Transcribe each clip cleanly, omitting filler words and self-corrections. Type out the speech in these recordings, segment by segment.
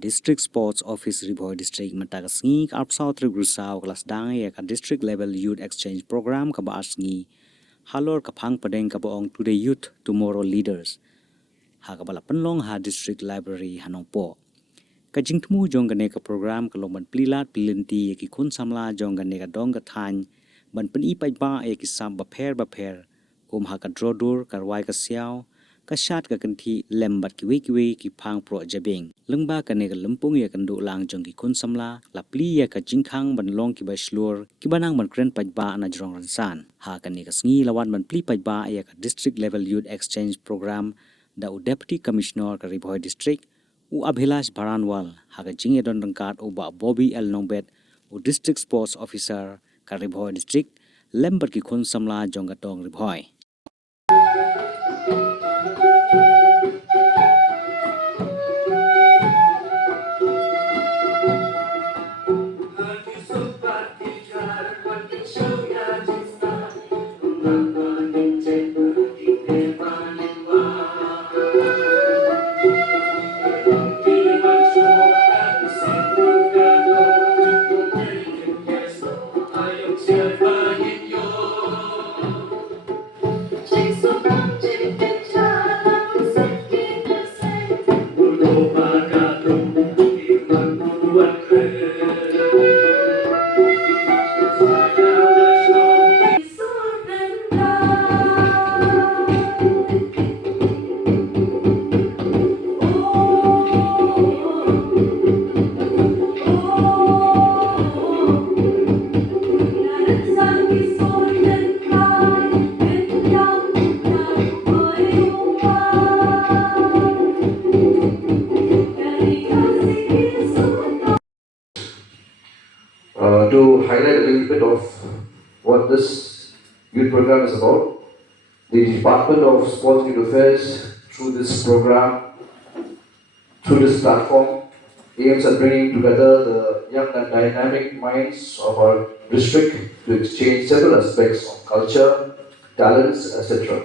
district sports office Bhoi district matagasngi up south Rigusau class Sdang ka district level youth exchange program ka baasngi halor ka phang padeng ka boong today youth tomorrow leaders ha ka bala panlong ha district library hanong po ka jingtmu jongane ka program ka lomban plilat pilinti ki khun samla jongane ka dong ka than ban pani pai ba ki sam ba pher kum ha ka drodur karwai ka siao ka shat ka kanthi lembat ki we ki phang pro jabing lengba ka ne ka lumpung ya kan du lang jong ki khun samla la pli ya ka jingkhang ban long ki ba shlur ki banang ban kren pai ba na jrong ran san ha ka ne ka sngi lawan ban pli pai ba ya ka district level youth exchange program da deputy commissioner ka Bhoi district u Abhilash Baranwal ha ka jinge don rangkat u ba Bobby L Nongbet u district sports officer ka Bhoi district lembat ki khun samla jong ka tong Bhoi To highlight a little bit of what this youth program is about, the Department of Sports and Youth Affairs, through this program, through this platform, aims at bringing together the young and dynamic minds of our district to exchange several aspects of culture, talents, etc.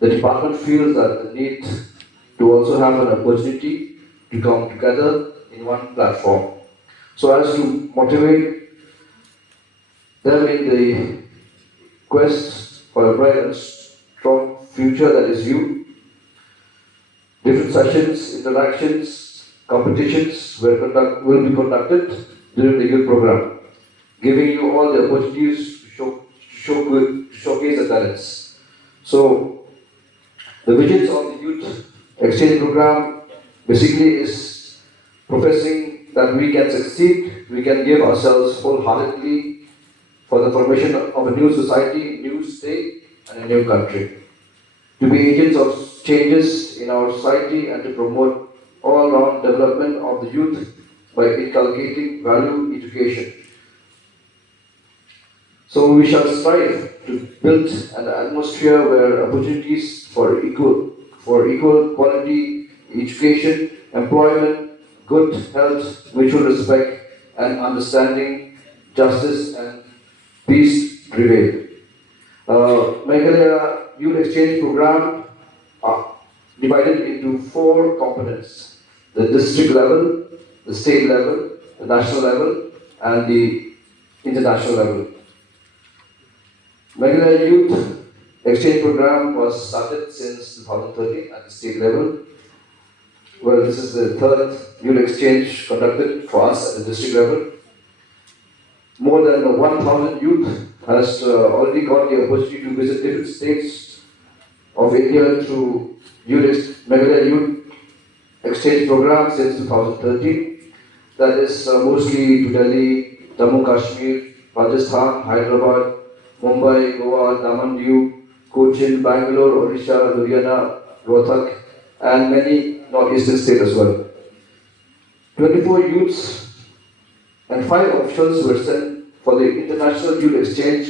The department feels that the need to also have an opportunity to come together in one platform, so as to motivate them in the quest for a bright and strong future that is you. Different sessions, interactions, competitions will be conducted during the youth program, giving you all the opportunities to showcase the talents. So, the visions of the youth exchange program basically is professing that we can succeed, we can give ourselves wholeheartedly for the formation of a new society, new state, and a new country. To be agents of changes in our society and to promote all-round development of the youth by inculcating value education. So we shall strive to build an atmosphere where opportunities for equal quality education, employment, good health, mutual respect, and understanding, justice, and peace prevail. Meghalaya Youth Exchange Program are divided into 4 components: the district level, the state level, the national level, and the international level. Meghalaya Youth Exchange Program was started since 2013 at the state level. Well, this is the 3rd youth exchange conducted for us at the district level. More than 1,000 youth has already got the opportunity to visit different states of India through Meghalaya Youth Exchange Program since 2013. That is mostly to Delhi, Jammu Kashmir, Rajasthan, Hyderabad, Mumbai, Goa, Daman, Diu, Cochin, Bangalore, Odisha, Ludhiana, Rohtak, and many northeastern states as well. 24 youths and 5 officials were sent for the International Youth Exchange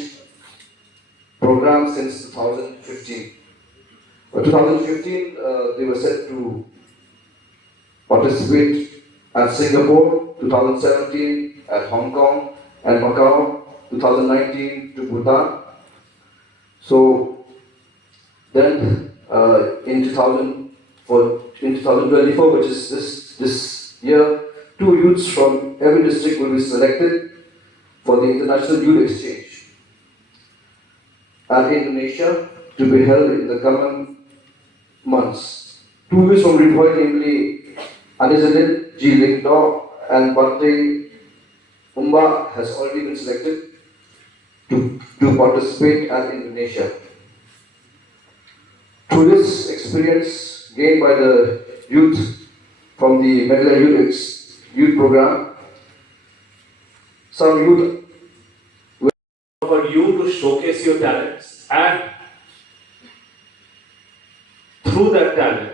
Program since 2015. 2015, they were sent to participate at Singapore, 2017 at Hong Kong and Macau, 2019 to Bhutan. So then in 2024, which is this Here, two youths from every district will be selected for the International Youth Exchange at Indonesia to be held in the coming months. Two youths from Bhoi, namely Anisadin G. Lingdo and Bante Umba, has already been selected to participate at Indonesia. Through this experience gained by the youth from the Meghalaya Youth Program, some youth for you to showcase your talents, and through that talent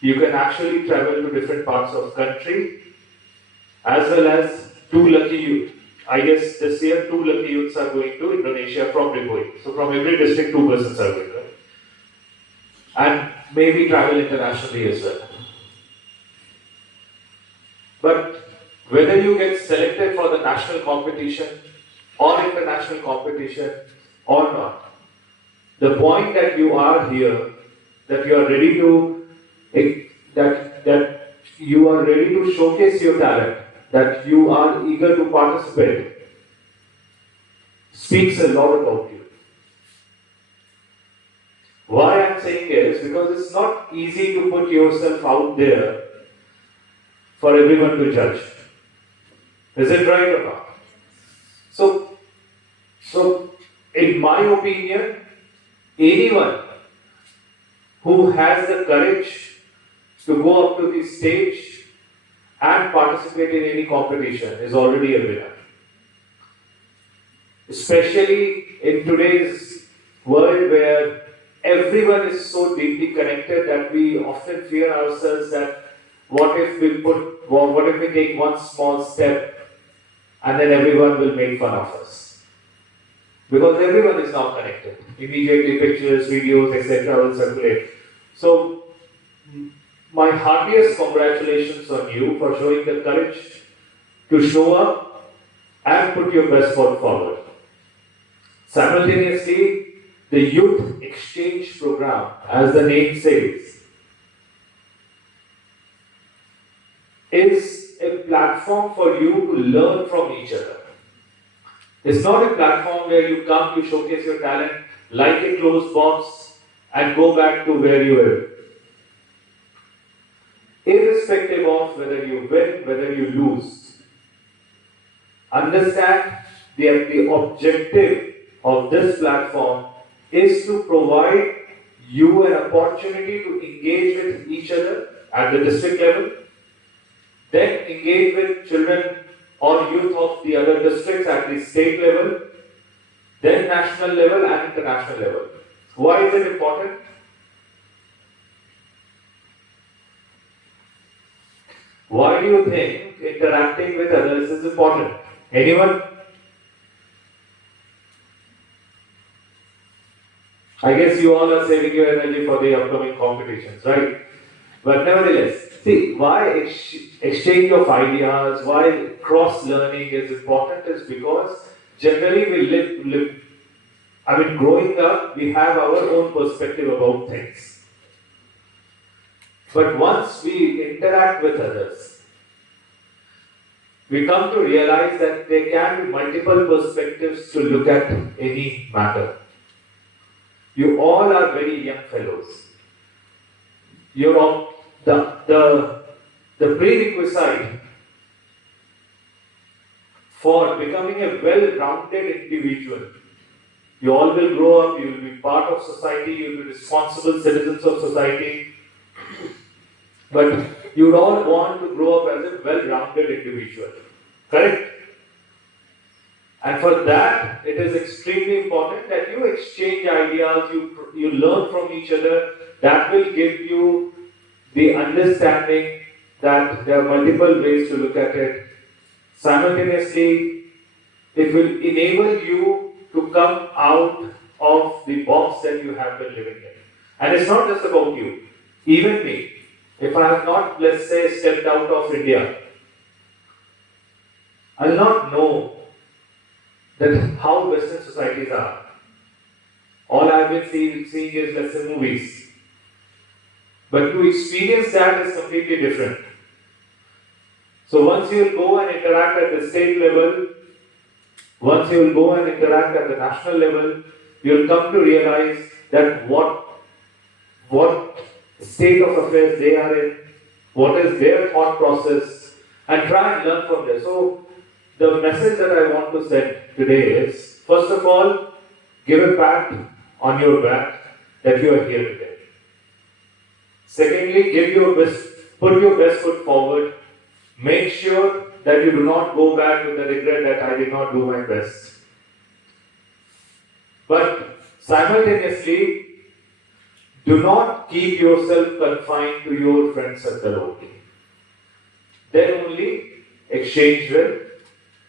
you can actually travel to different parts of country, as well as two lucky youth. I guess this year two lucky youths are going to Indonesia from Bhoi. So from every district two persons are going, right? And maybe travel internationally as well. But whether you get selected for the national competition or international competition or not, the point that you are here, that you are ready to that you are ready to showcase your talent, that you are eager to participate, speaks a lot about you. Why I'm saying is because it's not easy to put yourself out there for everyone to judge. Is it right or not? So in my opinion, anyone who has the courage to go up to the stage and participate in any competition is already a winner. Especially in today's world where everyone is so deeply connected that we often fear ourselves that what if we take one small step and then everyone will make fun of us. Because everyone is now connected. Immediately pictures, videos, etc. will circulate. So my heartiest congratulations on you for showing the courage to show up and put your best foot forward. Simultaneously, the Youth Exchange Program, as the name says, is a platform for you to learn from each other. It's not a platform where you come, you showcase your talent like a closed box and go back to where you were. Irrespective of whether you win, whether you lose, understand the objective of this platform is to provide you an opportunity to engage with each other at the district level, then engage with children or youth of the other districts at the state level, then national level and international level. Why is it important? Why do you think interacting with others is important? Anyone? I guess you all are saving your energy for the upcoming competitions, right? But nevertheless, see, why exchange of ideas, why cross-learning is important is because generally growing up, we have our own perspective about things. But once we interact with others, we come to realize that there can be multiple perspectives to look at any matter. You all are very young fellows. You're the prerequisite for becoming a well-rounded individual. You all will grow up, you will be part of society, you will be responsible citizens of society. But you would all want to grow up as a well-rounded individual. Correct? And for that, it is extremely important that you exchange ideas, you learn from each other. That will give you the understanding that there are multiple ways to look at it. Simultaneously, it will enable you to come out of the box that you have been living in. And it's not just about you. Even me, if I have not, let's say, stepped out of India, I'll not know that how Western societies are. All I've been seeing is, let's say, movies. But to experience that is completely different. So once you will go and interact at the state level, once you will go and interact at the national level, you will come to realize that what state of affairs they are in, what is their thought process, and try and learn from there. So the message that I want to send today is, first of all, give a pat on your back that you are here today. Secondly, put your best foot forward. Make sure that you do not go back with the regret that I did not do my best. But simultaneously, do not keep yourself confined to your friend circle only. Then only exchange will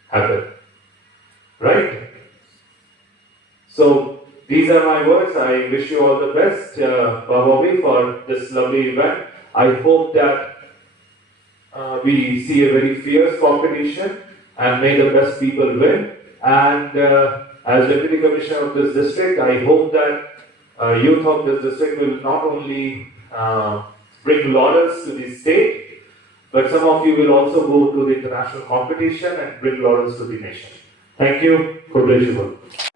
happen. Right? So, these are my words. I wish you all the best, Bhoi, for this lovely event. I hope that we see a very fierce competition and may the best people win. And as Deputy Commissioner of this district, I hope that youth of this district will not only bring laurels to the state, but some of you will also go to the international competition and bring laurels to the nation. Thank you. God bless you all.